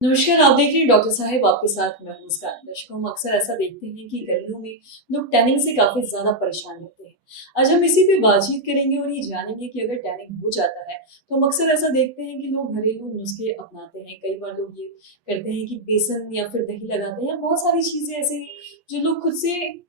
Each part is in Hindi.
नमस्कार, आप देख रहे हैं डॉक्टर साहेब आपके साथ मैं हूं मुस्कान। दर्शकों, हम अक्सर ऐसा देखते हैं कि गर्मियों में लोग टैनिंग से काफी ज्यादा परेशान रहते हैं। आज हम इसी पे बातचीत करेंगे और ये जानेंगे कि अगर टैनिंग हो जाता है तो हम अक्सर ऐसा देखते हैं कि लोग घरेलू नुस्खे अपनाते हैं। कई बार लोग ये करते हैं कि बेसन या फिर दही लगाते हैं, बहुत सारी चीजें ऐसे हैं जो लोग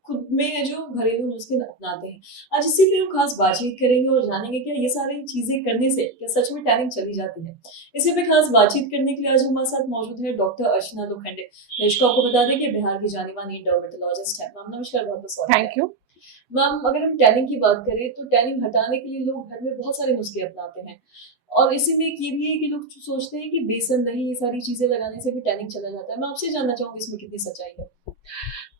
खुद में जो घरेलू नुस्खे अपनाते हैं। आज इसी पे हम खास बातचीत करेंगे और जानेंगे कि ये सारी चीजें करने से क्या सच में टैनिंग चली जाती है। इसी पे खास बातचीत करने के लिए आज हमारे साथ मौजूद है डॉक्टर अर्चना लोखंडे। दर्शकों को बता दें कि बिहार की जानी मानी डर्मेटोलॉजिस्ट है। मैम नमस्कार, बहुत बहुत स्वागत थैंक है। यू। मैम, अगर हम टैनिंग की बात करें तो टैनिंग हटाने के लिए लोग घर में बहुत सारे नुस्खे अपनाते हैं और इसी में एक ये भी है कि लोग सोचते हैं कि बेसन दही ये सारी चीजें लगाने से भी टैनिंग चला जाता है। मैं आपसे जानना चाहूंगी इसमें कितनी सच्चाई है।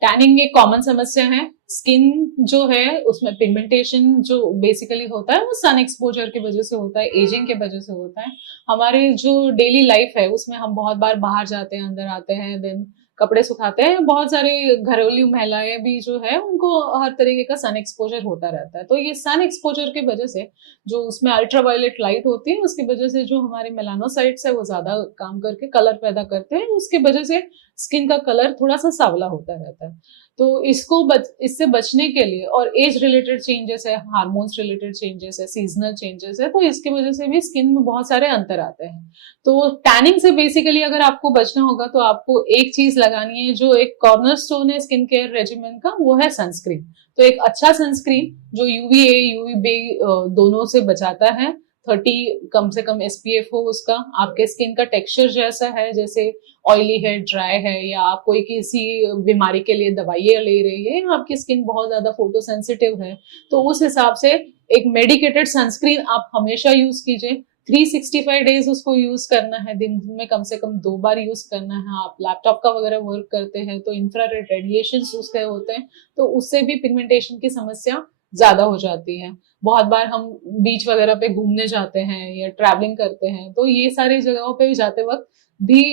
टैनिंग एक कॉमन समस्या है। स्किन जो है उसमें पिगमेंटेशन जो बेसिकली होता है वो सन एक्सपोजर की वजह से होता है, एजिंग के वजह से होता है। हमारे जो डेली लाइफ है उसमें हम बहुत बार बाहर जाते हैं, अंदर आते हैं, देन कपड़े सुखाते हैं। बहुत सारे घरेलू महिलाएं भी जो है उनको हर तरीके का सन एक्सपोजर होता रहता है। तो ये सन एक्सपोजर की वजह से जो उसमें अल्ट्रावायलेट लाइट होती है उसकी वजह से जो हमारे मेलानोसाइट्स है वो ज्यादा काम करके कलर पैदा करते हैं। उसकी वजह से स्किन का कलर थोड़ा सा सांवला होता रहता है। तो इससे बचने के लिए, और एज रिलेटेड चेंजेस है, हार्मोन्स रिलेटेड चेंजेस है, सीजनल चेंजेस है, तो इसकी वजह से भी स्किन में बहुत सारे अंतर आते हैं। तो टैनिंग से बेसिकली अगर आपको बचना होगा तो आपको एक चीज लगानी है जो एक कॉर्नरस्टोन है स्किन केयर रेजिमेन का, वो है सनस्क्रीन। तो एक अच्छा सनस्क्रीन जो यूवीए यूवीबी दोनों से बचाता है। 30 कम से कम एसपीएफ हो उसका, आपके स्किन का टेक्सचर जैसा है, जैसे ऑयली है, ड्राई है, या आप कोई किसी बीमारी के लिए दवाइयां ले रही है, या आपकी स्किन बहुत ज्यादा फोटो सेंसिटिव है, तो उस हिसाब से एक मेडिकेटेड सनस्क्रीन आप हमेशा यूज कीजिए। 365 डेज उसको यूज करना है, दिन में कम से कम 2 बार यूज करना है। आप लैपटॉप का वगैरह वर्क करते हैं तो इंफ्रारेड रेडिएशन उसके होते हैं, तो उससे भी पिगमेंटेशन की समस्या ज्यादा हो जाती है। बहुत बार हम बीच वगैरह पे घूमने जाते हैं या ट्रैवलिंग करते हैं, तो ये सारी जगहों पे जाते वक्त भी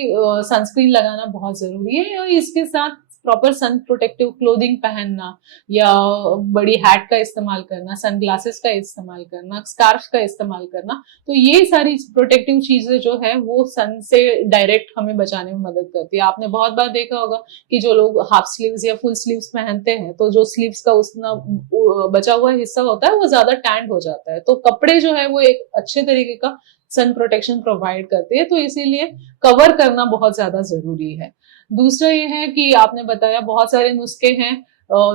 सनस्क्रीन लगाना बहुत जरूरी है। और इसके साथ प्रॉपर सन प्रोटेक्टिव क्लोथिंग पहनना, या बड़ी हैट का इस्तेमाल करना, सन ग्लासेस का इस्तेमाल करना, स्कार्फ का इस्तेमाल करना, तो ये सारी प्रोटेक्टिव चीजें जो है वो सन से डायरेक्ट हमें बचाने में मदद करती है। आपने बहुत बार देखा होगा कि जो लोग हाफ स्लीव्स या फुल स्लीव्स पहनते हैं तो जो स्लीव्स का उसना बचा हुआ हिस्सा होता है वो ज्यादा टैंड हो जाता है। तो कपड़े जो है वो एक अच्छे तरीके का सन प्रोटेक्शन प्रोवाइड करते हैं, तो इसीलिए कवर करना बहुत ज्यादा जरूरी है। दूसरा ये है कि आपने बताया बहुत सारे नुस्खे हैं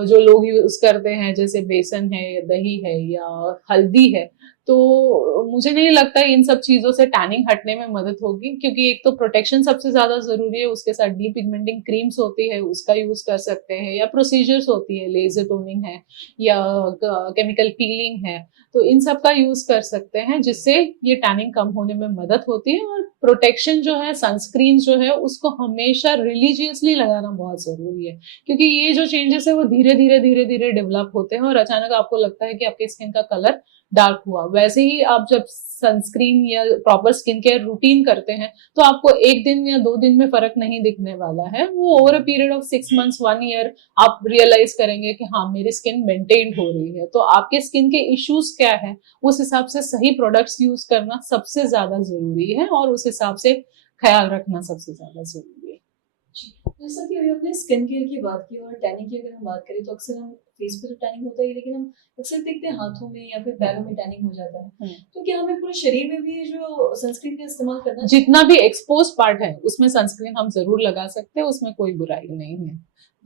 जो लोग यूज करते हैं, जैसे बेसन है या दही है या हल्दी है। तो मुझे नहीं लगता इन सब चीजों से टैनिंग हटने में मदद होगी, क्योंकि एक तो प्रोटेक्शन सबसे ज्यादा जरूरी है, उसके साथ डी पिगमेंटिंग क्रीम्स होती है उसका यूज कर सकते हैं, या प्रोसीजर्स होती है, लेजर टोनिंग है या केमिकल पीलिंग है, तो इन सब का यूज कर सकते हैं, जिससे ये टैनिंग कम होने में मदद होती है। और प्रोटेक्शन जो है, सनस्क्रीन जो है, उसको हमेशा रिलीजियसली लगाना बहुत जरूरी है, क्योंकि ये जो चेंजेस है वो धीरे धीरे डेवलप होते हैं और अचानक आपको लगता है कि आपके स्किन का कलर डार्क हुआ। वैसे ही आप जब सनस्क्रीन या प्रॉपर स्किन केयर रूटीन करते हैं तो आपको एक दिन या 2 दिन में फर्क नहीं दिखने वाला है, वो over a period of 6 months 1 year आप रियलाइज करेंगे कि हाँ मेरी स्किन मेंटेन हो रही है। तो आपके स्किन के इश्यूज क्या है, उस हिसाब से सही प्रोडक्ट्स यूज करना सबसे ज्यादा जरूरी है, और उस हिसाब से ख्याल रखना सबसे ज्यादा जरूरी है। जैसा कि अभी हमने स्किन केयर की बात की और टैनिंग की अगर हम बात करें तो अक्सर हम फेस पे तो टैनिंग होता है, लेकिन हम अक्सर देखते हैं हाथों में या फिर पैरों में टैनिंग हो जाता है। तो क्या हमें पूरे शरीर में भी जो सनस्क्रीन का इस्तेमाल करना चाहिए? जितना भी एक्सपोज पार्ट है उसमें सनस्क्रीन हम जरूर लगा सकते हैं, उसमें कोई बुराई नहीं है।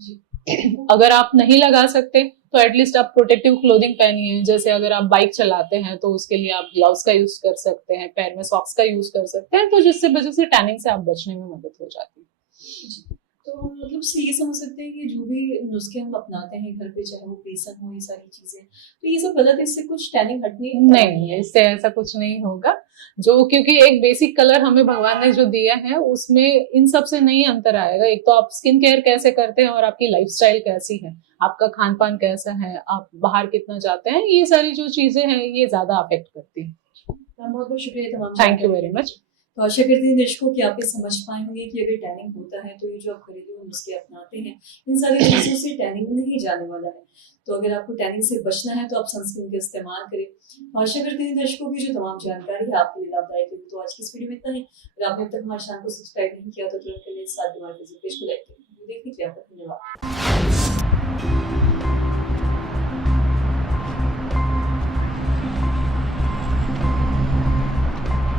जी। अगर आप नहीं लगा सकते तो एटलीस्ट आप प्रोटेक्टिव क्लोथिंग पहनिए। जैसे अगर आप बाइक चलाते हैं तो उसके लिए आप ग्लव्स का यूज कर सकते हैं, पैर में सॉक्स का यूज कर सकते हैं, तो जिससे वजह से टैनिंग से आप बचने में मदद हो जाती है। जी। तो हम मतलब से ये समझ सकते हैं कि जो भी नुस्खे हम अपनाते हैं घर पे, चाहे वो बेसन हो, ये सारी चीजें, तो ये सब गलत, इससे कुछ टैनिंग हटनी नहीं, इससे ऐसा कुछ नहीं होगा। जो क्योंकि एक बेसिक कलर हमें भगवान ने जो दिया है उसमें इन सब से नहीं अंतर आएगा। एक तो आप स्किन केयर कैसे करते हैं और आपकी लाइफस्टाइल कैसी है, आपका खान पान कैसा है, आप बाहर कितना जाते हैं, ये सारी जो चीजें हैं ये ज्यादा अफेक्ट करती है। बहुत बहुत शुक्रिया तमाम थैंक यू जानकारी वेरी के लिए। मच। तो आशा करते हैं दर्शकों कि आप ये समझ पाए होंगे कि अगर टैनिंग होता है तो ये जो आप घरेलू नुस्खे अपनाते हैं, इन सारी चीज़ों से टैनिंग नहीं जाने वाला है। तो अगर आपको टैनिंग से बचना है तो आप सनस्क्रीन का इस्तेमाल करें। तो आशा करते हैं दर्शकों की जो तमाम जानकारी है आपके लिए लाभदायक होगी। तो आज की इस वीडियो में इतना ही। अगर आपने अब तक हमारे चैनल को सब्सक्राइब नहीं किया तो तुरंत करिए, साथ ही हमारे फेसबुक पेज को लाइक करें। देखने के लिए आपका धन्यवाद।